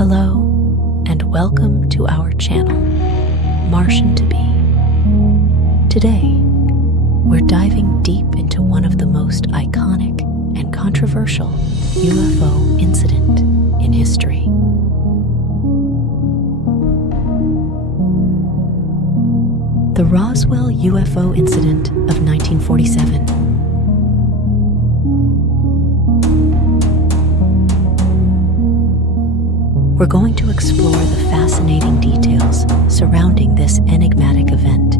Hello, and welcome to our channel, Martian to Be. Today, we're diving deep into one of the most iconic and controversial UFO incident in history. The Roswell UFO Incident of 1947. We're going to explore the fascinating details surrounding this enigmatic event.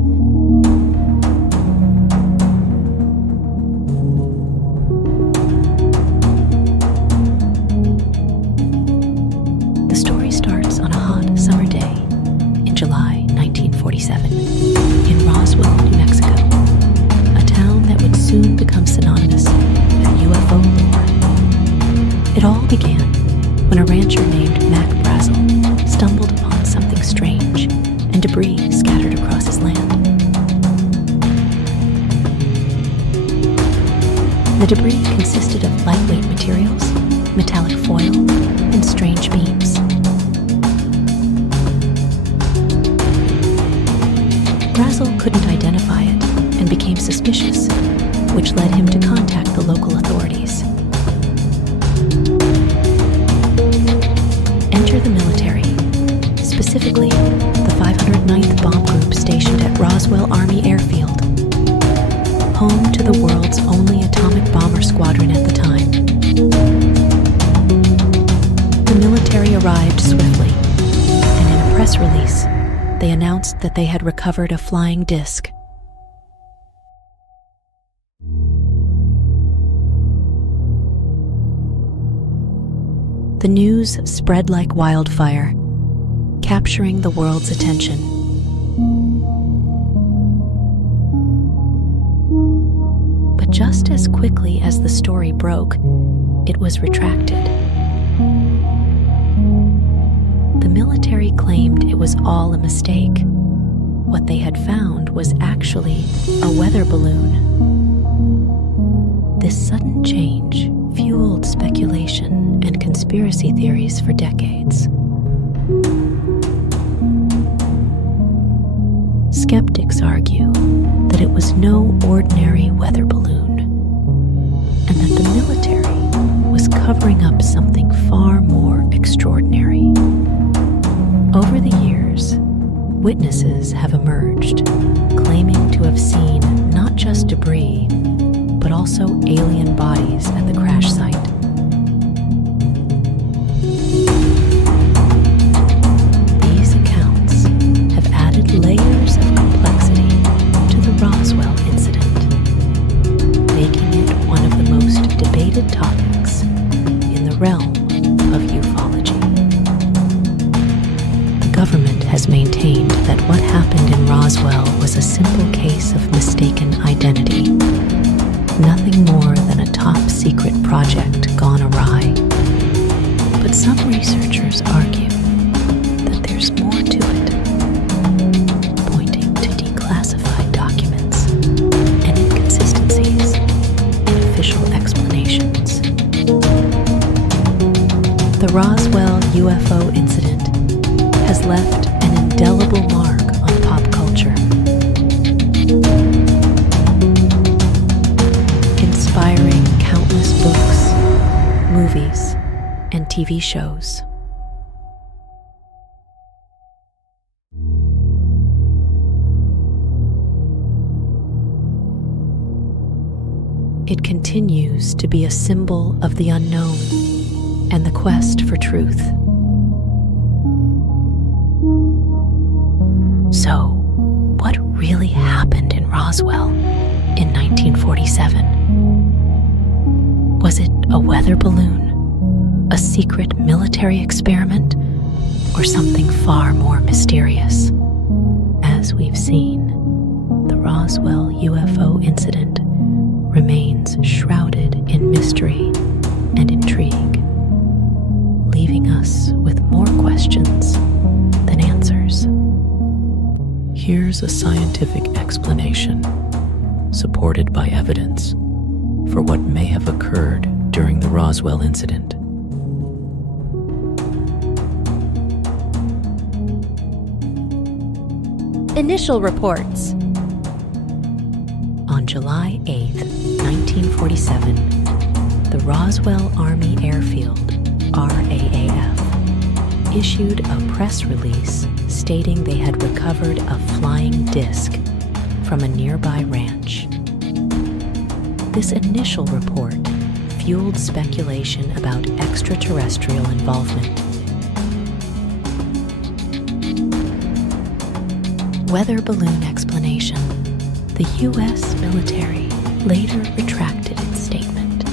The story starts on a hot summer day in July 1947 in Roswell, New Mexico, a town that would soon become synonymous with UFO lore. It all began when a rancher named Mac stumbled upon something strange and debris scattered across his land. The debris consisted of lightweight materials, metallic foil, and strange beams. Brazel couldn't identify it and became suspicious, which led him to contact the local authorities. Enter the military, specifically the 509th Bomb Group stationed at Roswell Army Airfield, home to the world's only atomic bomber squadron at the time. The military arrived swiftly, and in a press release, they announced that they had recovered a flying disc. The news spread like wildfire, capturing the world's attention. But just as quickly as the story broke, it was retracted. The military claimed it was all a mistake. What they had found was actually a weather balloon. This sudden change fueled speculation and conspiracy theories for decades. Skeptics argue that it was no ordinary weather balloon, and that the military was covering up something far more extraordinary. Over the years, witnesses have emerged, claiming to have seen not just debris, but also alien bodies at the crash site. These accounts have added layers of complexity to the Roswell incident, making it one of the most debated topics in the realm of ufology. The government has maintained that what happened in Roswell was a simple case of mistaken identity, nothing more than a top-secret project gone awry. But some researchers argue that there's more to it, pointing to declassified documents and inconsistencies in official explanations. The Roswell UFO incident has left an indelible mark on pop culture, inspiring countless books, movies, and TV shows. It continues to be a symbol of the unknown and the quest for truth. So, what really happened in Roswell in 1947? Was it a weather balloon, a secret military experiment, or something far more mysterious? As we've seen, the Roswell UFO incident remains shrouded in mystery and intrigue, leaving us with more questions than answers. Here's a scientific explanation, supported by evidence, for what may have occurred during the Roswell incident. Initial reports. On July 8, 1947, the Roswell Army Airfield, RAAF, issued a press release stating they had recovered a flying disc from a nearby ranch. This initial report fueled speculation about extraterrestrial involvement. Weather balloon explanation. The U.S. military later retracted its statement,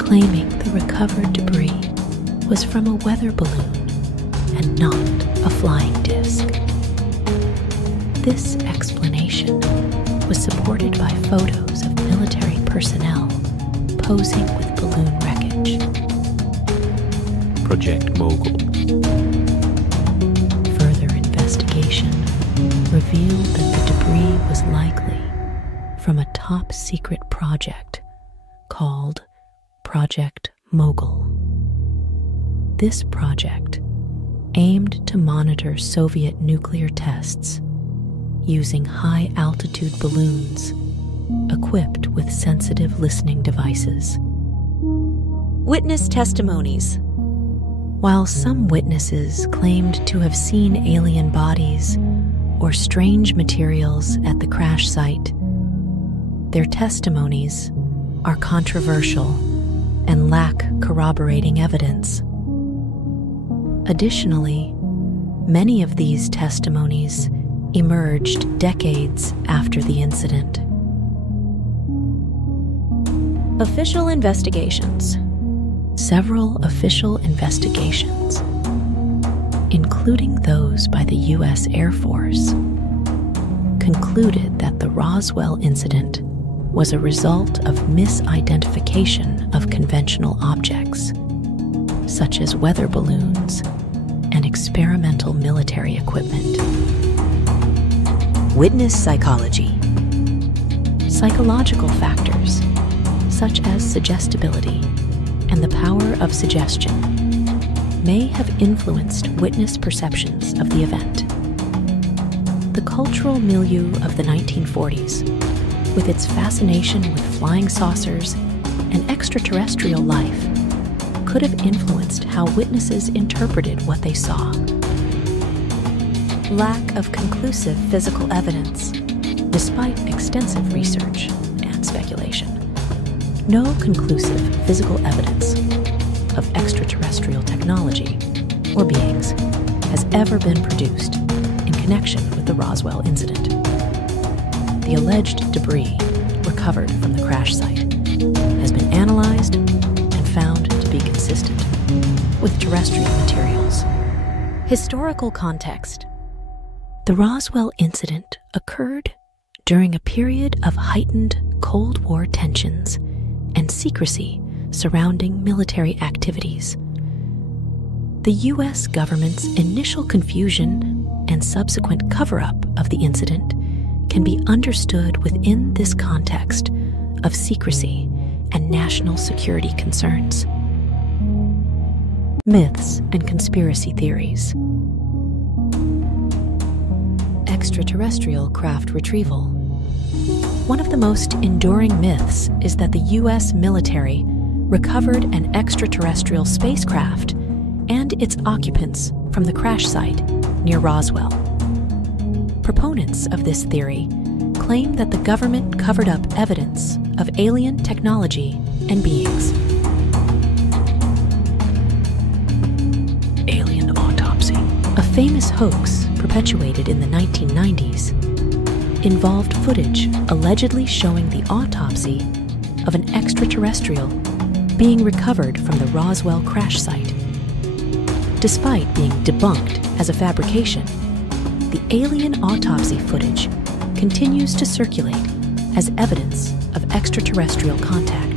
claiming the recovered debris was from a weather balloon and not a flying disc. This explanation was supported by photos of military personnel posing with balloon wreckage. Project Mogul. Further investigation revealed that the debris was likely from a top-secret project called Project Mogul. This project aimed to monitor Soviet nuclear tests using high-altitude balloons equipped with sensitive listening devices. Witness testimonies. While some witnesses claimed to have seen alien bodies or strange materials at the crash site, their testimonies are controversial and lack corroborating evidence. Additionally, many of these testimonies emerged decades after the incident. Official investigations. Several official investigations, including those by the U.S. Air Force, concluded that the Roswell incident was a result of misidentification of conventional objects, such as weather balloons and experimental military equipment. Witness psychology. Psychological factors, such as suggestibility and the power of suggestion, may have influenced witness perceptions of the event. The cultural milieu of the 1940s, with its fascination with flying saucers and extraterrestrial life, could have influenced how witnesses interpreted what they saw. Lack of conclusive physical evidence. Despite extensive research and speculation, no conclusive physical evidence of extraterrestrial technology or beings has ever been produced in connection with the Roswell incident. The alleged debris recovered from the crash site has been analyzed and found to be consistent with terrestrial materials. Historical context. The Roswell incident occurred during a period of heightened Cold War tensions and secrecy surrounding military activities. The U.S. government's initial confusion and subsequent cover-up of the incident can be understood within this context of secrecy and national security concerns. Myths and conspiracy theories. Extraterrestrial craft retrieval. One of the most enduring myths is that the U.S. military recovered an extraterrestrial spacecraft and its occupants from the crash site near Roswell. Proponents of this theory claim that the government covered up evidence of alien technology and beings. Alien autopsy. A famous hoax perpetuated in the 1990s involved footage allegedly showing the autopsy of an extraterrestrial being recovered from the Roswell crash site. Despite being debunked as a fabrication, the alien autopsy footage continues to circulate as evidence of extraterrestrial contact.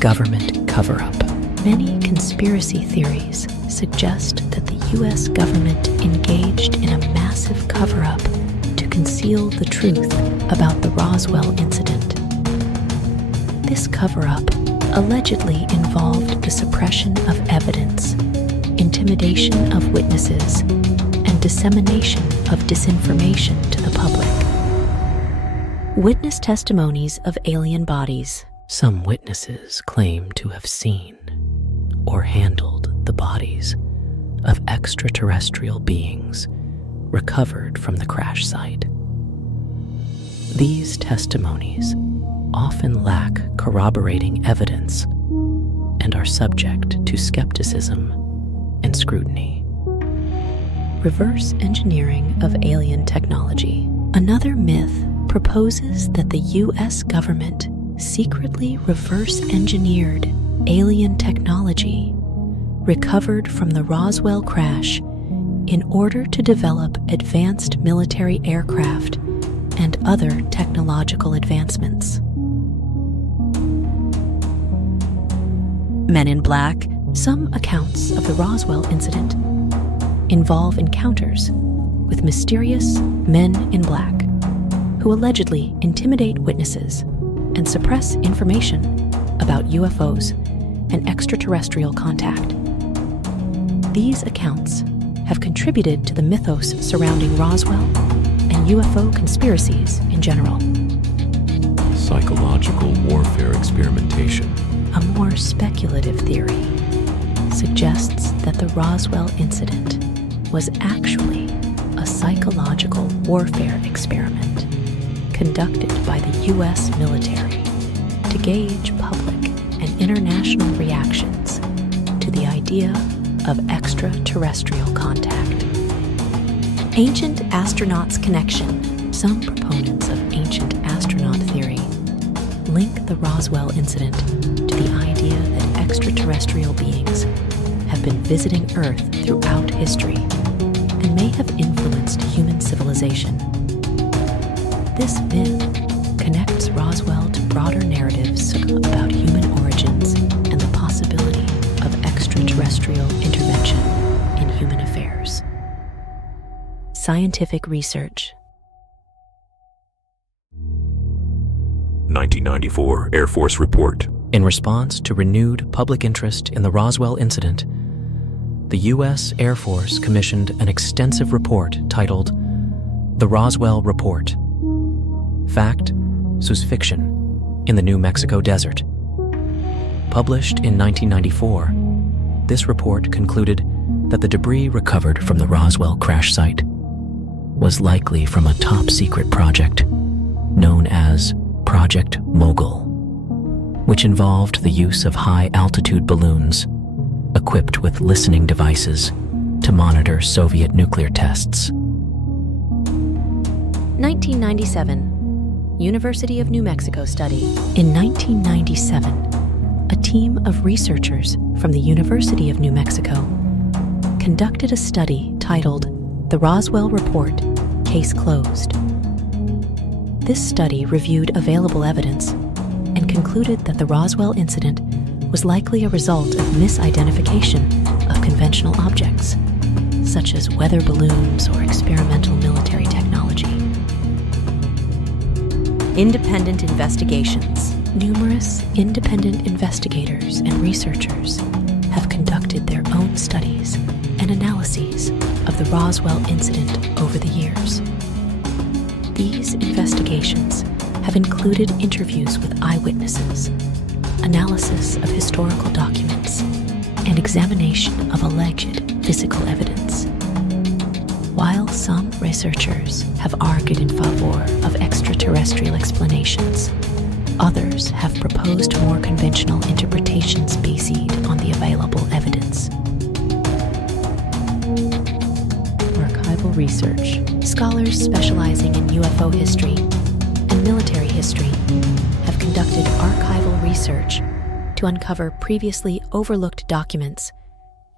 Government cover-up. Many conspiracy theories suggest that the U.S. government engaged in a massive cover-up to conceal the truth about the Roswell incident. This cover-up allegedly involved the suppression of evidence, intimidation of witnesses, and dissemination of disinformation to the public. Witness testimonies of alien bodies. Some witnesses claim to have seen or handled the bodies of extraterrestrial beings recovered from the crash site. These testimonies often lack corroborating evidence and are subject to skepticism and scrutiny. Reverse engineering of alien technology. Another myth proposes that the U.S. government secretly reverse engineered alien technology recovered from the Roswell crash in order to develop advanced military aircraft and other technological advancements. Men in Black. Some accounts of the Roswell incident involve encounters with mysterious men in black who allegedly intimidate witnesses and suppress information about UFOs and extraterrestrial contact. These accounts have contributed to the mythos surrounding Roswell and UFO conspiracies in general. Psychological warfare experimentation. A more speculative theory suggests that the Roswell incident was actually a psychological warfare experiment conducted by the U.S. military to gauge public and international reactions to the idea of extraterrestrial contact. Ancient astronauts connection. Some proponents of ancient astronaut theory link the Roswell incident to the idea that extraterrestrial beings have been visiting Earth throughout history and may have influenced human civilization. This myth connects Roswell to broader narratives about human origins and the possibility of extraterrestrial intervention in human affairs. Scientific research. 1994 Air Force report. In response to renewed public interest in the Roswell incident, the U.S. Air Force commissioned an extensive report titled The Roswell Report: Fact sus Fiction in the New Mexico Desert. Published in 1994, this report concluded that the debris recovered from the Roswell crash site was likely from a top-secret project known as Project Mogul, which involved the use of high-altitude balloons equipped with listening devices to monitor Soviet nuclear tests. 1997, University of New Mexico study. In 1997, a team of researchers from the University of New Mexico conducted a study titled The Roswell Report: Case Closed. This study reviewed available evidence and concluded that the Roswell incident was likely a result of misidentification of conventional objects, such as weather balloons or experimental military technology. Independent investigations. Numerous independent investigators and researchers have conducted their own studies and analyses of the Roswell incident over the years. These investigations have included interviews with eyewitnesses, analysis of historical documents, and examination of alleged physical evidence. While some researchers have argued in favor of extraterrestrial explanations, others have proposed more conventional interpretations based on the available evidence. Archival research. Scholars specializing in UFO history and military history have conducted archival research to uncover previously overlooked documents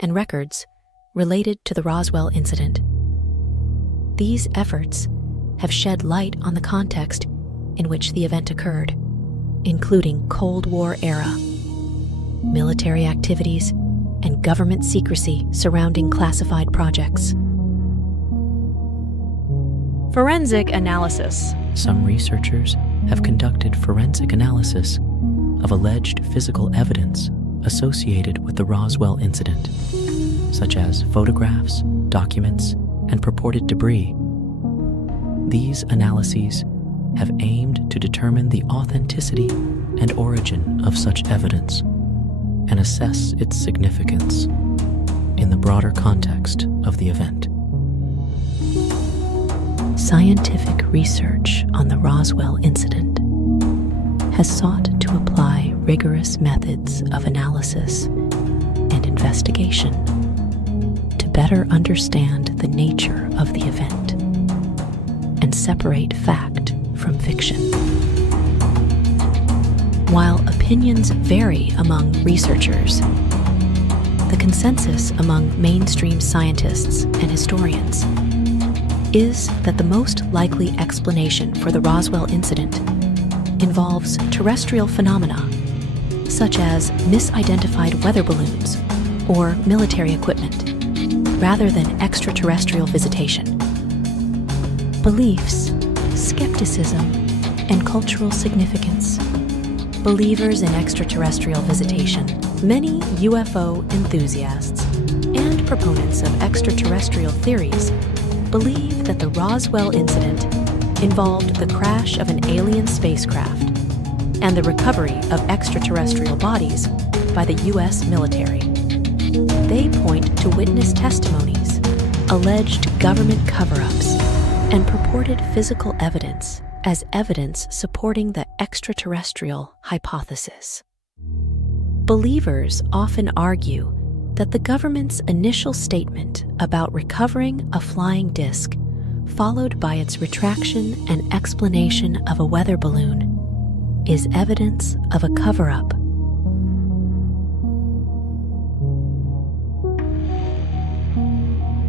and records related to the Roswell incident. These efforts have shed light on the context in which the event occurred, including Cold War era, military activities, and government secrecy surrounding classified projects. Forensic analysis. Some researchers have conducted forensic analysis of alleged physical evidence associated with the Roswell incident, such as photographs, documents, and purported debris. These analyses have aimed to determine the authenticity and origin of such evidence and assess its significance in the broader context of the event. Scientific research on the Roswell incident has sought to apply rigorous methods of analysis and investigation to better understand the nature of the event and separate fact from fiction. While opinions vary among researchers, the consensus among mainstream scientists and historians is that the most likely explanation for the Roswell incident involves terrestrial phenomena such as misidentified weather balloons or military equipment, rather than extraterrestrial visitation. Beliefs, skepticism, and cultural significance. Believers in extraterrestrial visitation, many UFO enthusiasts and proponents of extraterrestrial theories believe that the Roswell incident involved the crash of an alien spacecraft and the recovery of extraterrestrial bodies by the U.S. military. They point to witness testimonies, alleged government cover-ups, and purported physical evidence as evidence supporting the extraterrestrial hypothesis. Believers often argue that the government's initial statement about recovering a flying disc, followed by its retraction and explanation of a weather balloon, is evidence of a cover-up.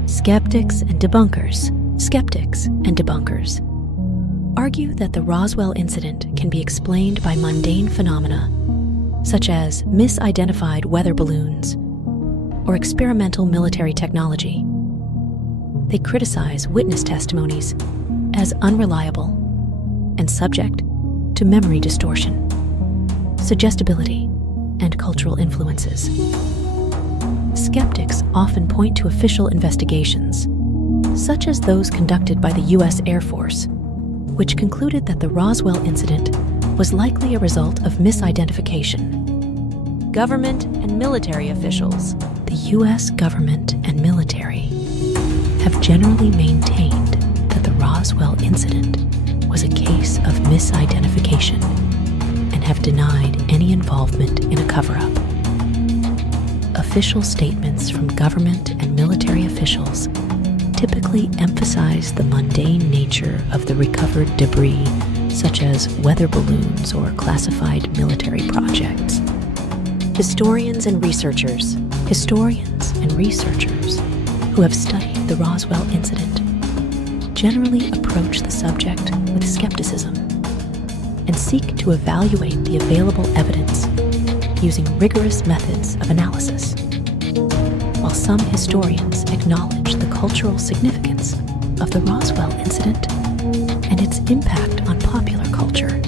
Skeptics and debunkers argue that the Roswell incident can be explained by mundane phenomena such as misidentified weather balloons or experimental military technology. They criticize witness testimonies as unreliable and subject to memory distortion, suggestibility, and cultural influences. Skeptics often point to official investigations, such as those conducted by the U.S. Air Force, which concluded that the Roswell incident was likely a result of misidentification. Government and military officials. The U.S. government and military have generally maintained that the Roswell incident was a case of misidentification and have denied any involvement in a cover-up. Official statements from government and military officials typically emphasize the mundane nature of the recovered debris, such as weather balloons or classified military projects. Historians and researchers who have studied the Roswell incident generally approach the subject with skepticism and seek to evaluate the available evidence using rigorous methods of analysis. While some historians acknowledge the cultural significance of the Roswell incident and its impact on popular culture,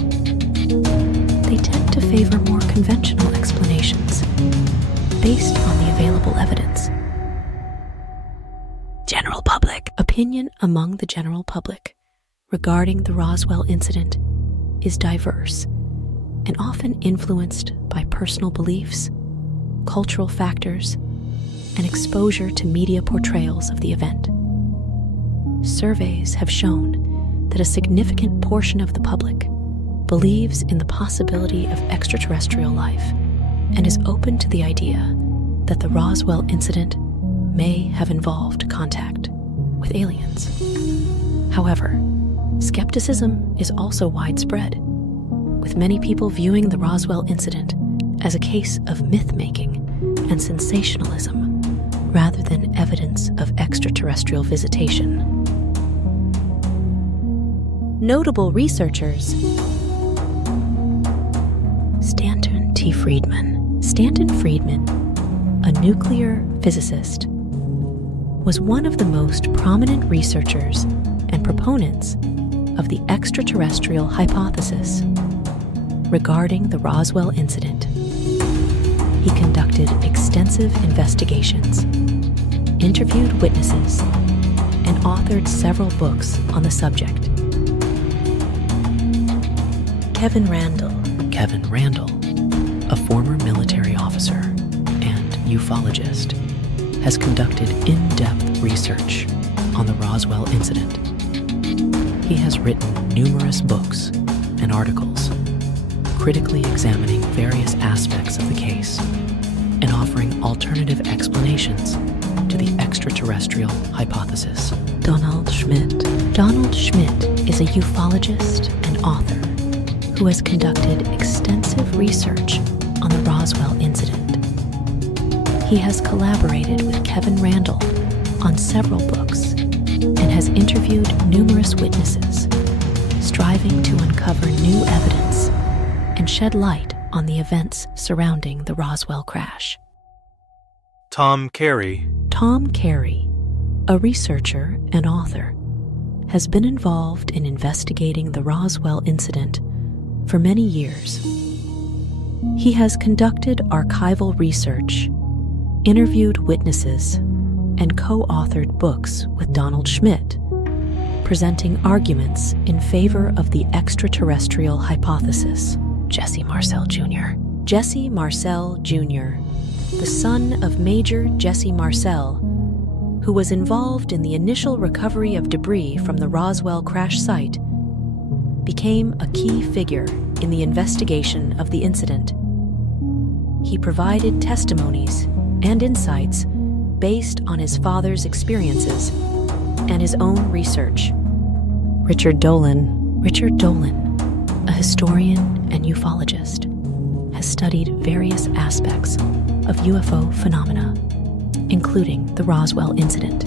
they tend to favor more conventional explanations based on the available evidence. General public. Opinion among the general public regarding the Roswell incident is diverse and often influenced by personal beliefs, cultural factors, and exposure to media portrayals of the event. Surveys have shown that a significant portion of the public believes in the possibility of extraterrestrial life and is open to the idea that the Roswell incident may have involved contact with aliens. However, skepticism is also widespread, with many people viewing the Roswell incident as a case of myth-making and sensationalism rather than evidence of extraterrestrial visitation. Notable researchers. Stanton T. Friedman. Stanton Friedman, a nuclear physicist, was one of the most prominent researchers and proponents of the extraterrestrial hypothesis regarding the Roswell incident. He conducted extensive investigations, interviewed witnesses, and authored several books on the subject. Kevin Randle, a former military officer and ufologist, has conducted in-depth research on the Roswell incident. He has written numerous books and articles, critically examining various aspects of the case and offering alternative explanations to the extraterrestrial hypothesis. Donald Schmitt is a ufologist and author who has conducted extensive research on the Roswell incident. He has collaborated with Kevin Randle on several books and has interviewed numerous witnesses, striving to uncover new evidence and shed light on the events surrounding the Roswell crash. Tom Carey, a researcher and author, has been involved in investigating the Roswell incident for many years. He has conducted archival research, interviewed witnesses, and co-authored books with Donald Schmitt, presenting arguments in favor of the extraterrestrial hypothesis. Jesse Marcel Jr., the son of Major Jesse Marcel, who was involved in the initial recovery of debris from the Roswell crash site, became a key figure in the investigation of the incident. He provided testimonies and insights based on his father's experiences and his own research. Richard Dolan, a historian and ufologist, has studied various aspects of UFO phenomena, including the Roswell incident.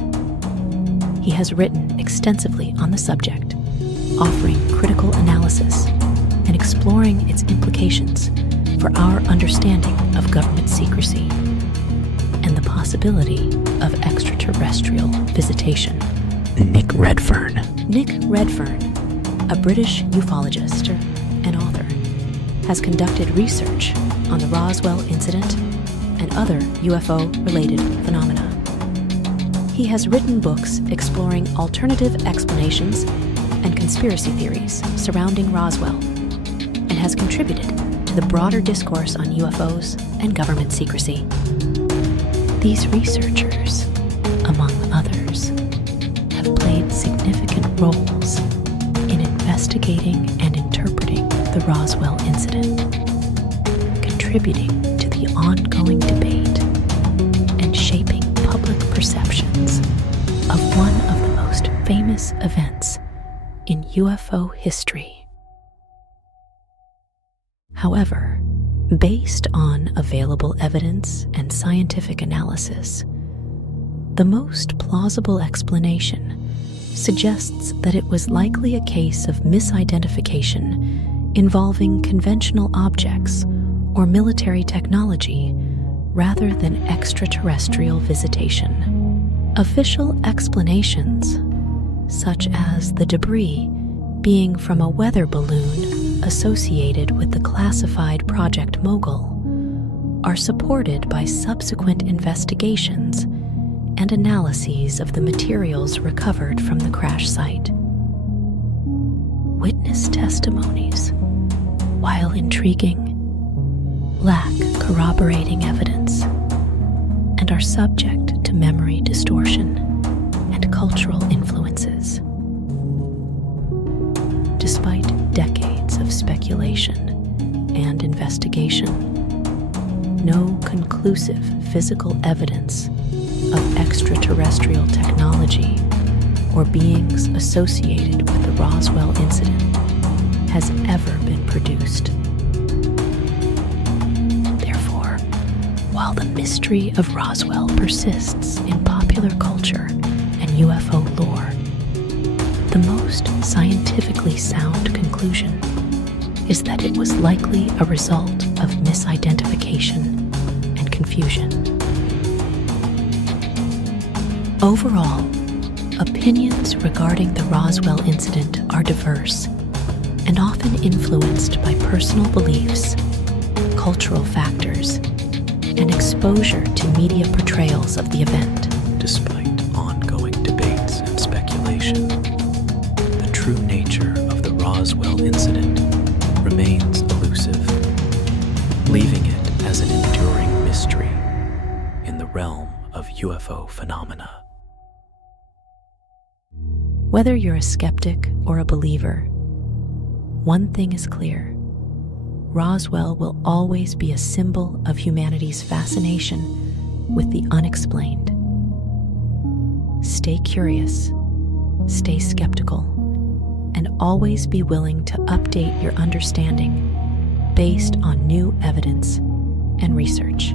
He has written extensively on the subject, offering critical analysis and exploring its implications for our understanding of government secrecy and the possibility of extraterrestrial visitation. Nick Redfern, a British ufologist and author, has conducted research on the Roswell incident and other UFO-related phenomena. He has written books exploring alternative explanations and conspiracy theories surrounding Roswell, and has contributed to the broader discourse on UFOs and government secrecy. These researchers, among others, have played significant roles in investigating and interpreting the Roswell incident, contributing to the ongoing debate and shaping public perceptions of one of the most famous events in UFO history. However, based on available evidence and scientific analysis, the most plausible explanation suggests that it was likely a case of misidentification involving conventional objects or military technology rather than extraterrestrial visitation. Official explanations, such as the debris being from a weather balloon associated with the classified Project Mogul, are supported by subsequent investigations and analyses of the materials recovered from the crash site. Witness testimonies, while intriguing, lack corroborating evidence and are subject to memory distortion and cultural influences. Despite decades of speculation and investigation, no conclusive physical evidence of extraterrestrial technology or beings associated with the Roswell incident has ever been produced. Therefore, while the mystery of Roswell persists in popular culture and UFO lore, the most scientifically sound conclusion is that it was likely a result of misidentification and confusion. Overall, opinions regarding the Roswell incident are diverse and often influenced by personal beliefs, cultural factors, and exposure to media portrayals of the event. Despite ongoing debates and speculation, realm of UFO phenomena. Whether you're a skeptic or a believer, one thing is clear: Roswell will always be a symbol of humanity's fascination with the unexplained. Stay curious, stay skeptical, and always be willing to update your understanding based on new evidence and research.